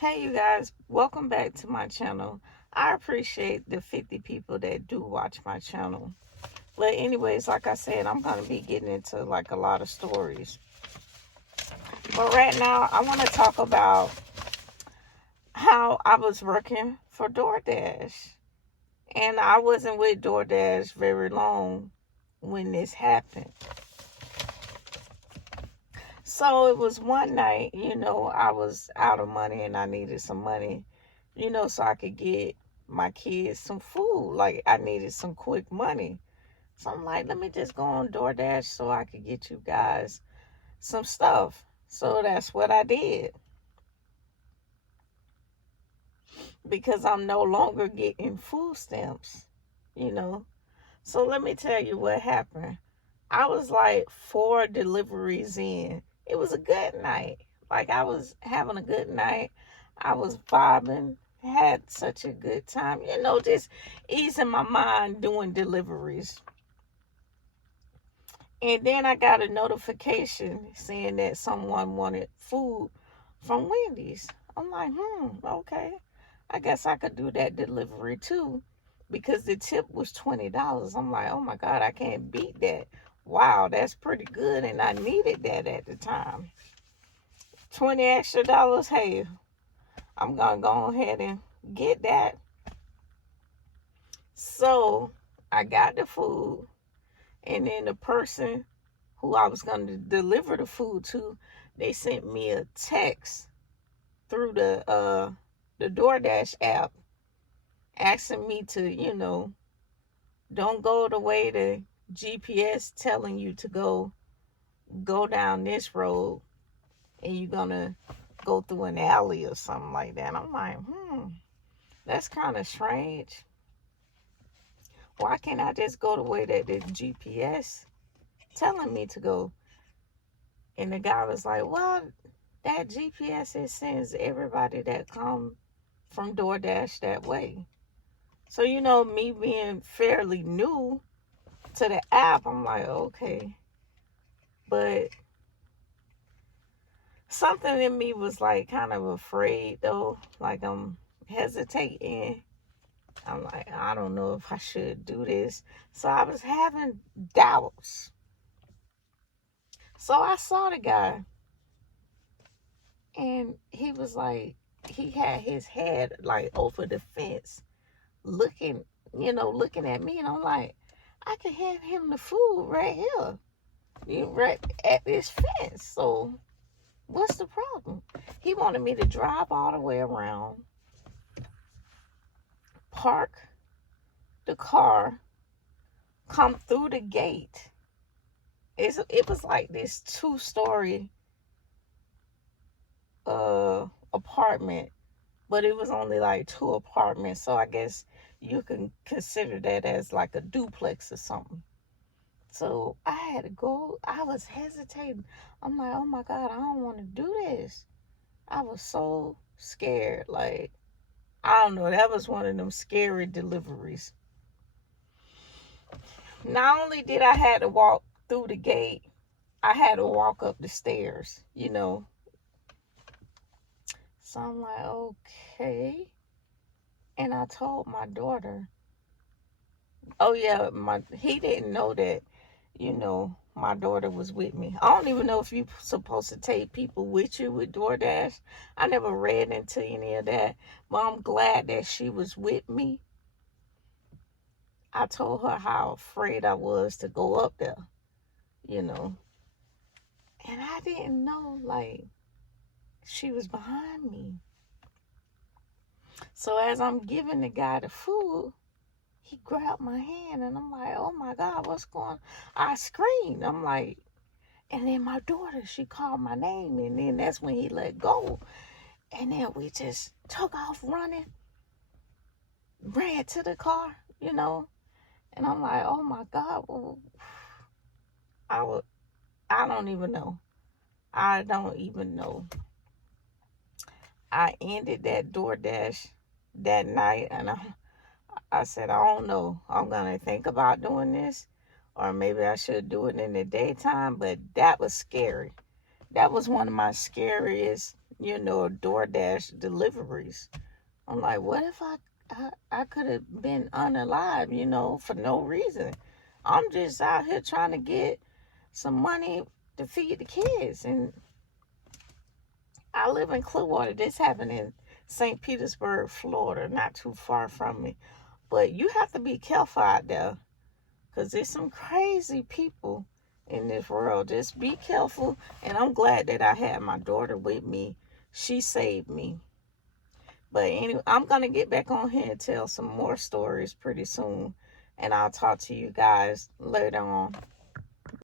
Hey, you guys, welcome back to my channel. I appreciate the 50 people that do watch my channel. But anyways, like I said, I'm going to be getting into like a lot of stories. But right now, I want to talk about how I was working for DoorDash. And I wasn't with DoorDash very long when this happened. So it was one night, I was out of money and I needed some money, so I could get my kids some food. Like I needed some quick money. So I'm like, let me just go on DoorDash so I could get you guys some stuff. So that's what I did. Because I'm no longer getting food stamps, you know. So let me tell you what happened. I was like 4 deliveries in. It was a good night. Like I was having a good night. I was vibing, had such a good time, just easing my mind doing deliveries. And then I got a notification saying that someone wanted food from Wendy's. I'm like, okay. I guess I could do that delivery too because the tip was $20. I'm like, oh my God, I can't beat that. Wow, that's pretty good. And I needed that at the time. 20 extra dollars. Hey, I'm going to go ahead and get that. So I got the food. And then the person who I was going to deliver the food to, they sent me a text through the DoorDash app asking me to, don't go the way the GPS telling you to go down this road and you're going to go through an alley or something like that. I'm like, that's kind of strange. Why can't I just go the way that the GPS telling me to go? And the guy was like, well, that GPS, it sends everybody that come from DoorDash that way. So, me being fairly new to the app, I'm like, okay. But something in me was like kind of afraid though. Like I'm hesitating. I'm like, I don't know if I should do this. So I was having doubts. So I saw the guy and he was like, he had his head like over the fence looking, looking at me. And I'm like, I can hand him the food right here. You right at this fence. So what's the problem? He wanted me to drive all the way around, park the car, come through the gate. It was like this 2-story apartment, but it was only like 2 apartments. So I guess you can consider that as like a duplex or something. So I had to go. I was hesitating. I'm like, oh my God, I don't want to do this. I was so scared. Like, I don't know. That was one of them scary deliveries. Not only did I have to walk through the gate, I had to walk up the stairs, So I'm like, okay. And I told my daughter, oh yeah, he didn't know that, my daughter was with me. I don't even know if you're supposed to take people with you with DoorDash. I never read into any of that, but I'm glad that she was with me. I told her how afraid I was to go up there, And I didn't know, like, she was behind me. So as I'm giving the guy the food, he grabbed my hand and I'm like, oh my God, what's going on? I screamed. I'm like, and then my daughter, she called my name and then that's when he let go. And then we just took off running, ran to the car, And I'm like, oh my God, well, I don't even know. I don't even know. I ended that DoorDash that night and I said, I don't know. I'm going to think about doing this or maybe I should do it in the daytime, but that was scary. That was one of my scariest DoorDash deliveries. I'm like, what if I could have been unalive, for no reason. I'm just out here trying to get some money to feed the kids. And I live in Clearwater. This happened in St. Petersburg, Florida, not too far from me. But you have to be careful out there because there's some crazy people in this world. Just be careful. And I'm glad that I had my daughter with me. She saved me. But anyway, I'm going to get back on here and tell some more stories pretty soon. And I'll talk to you guys later on.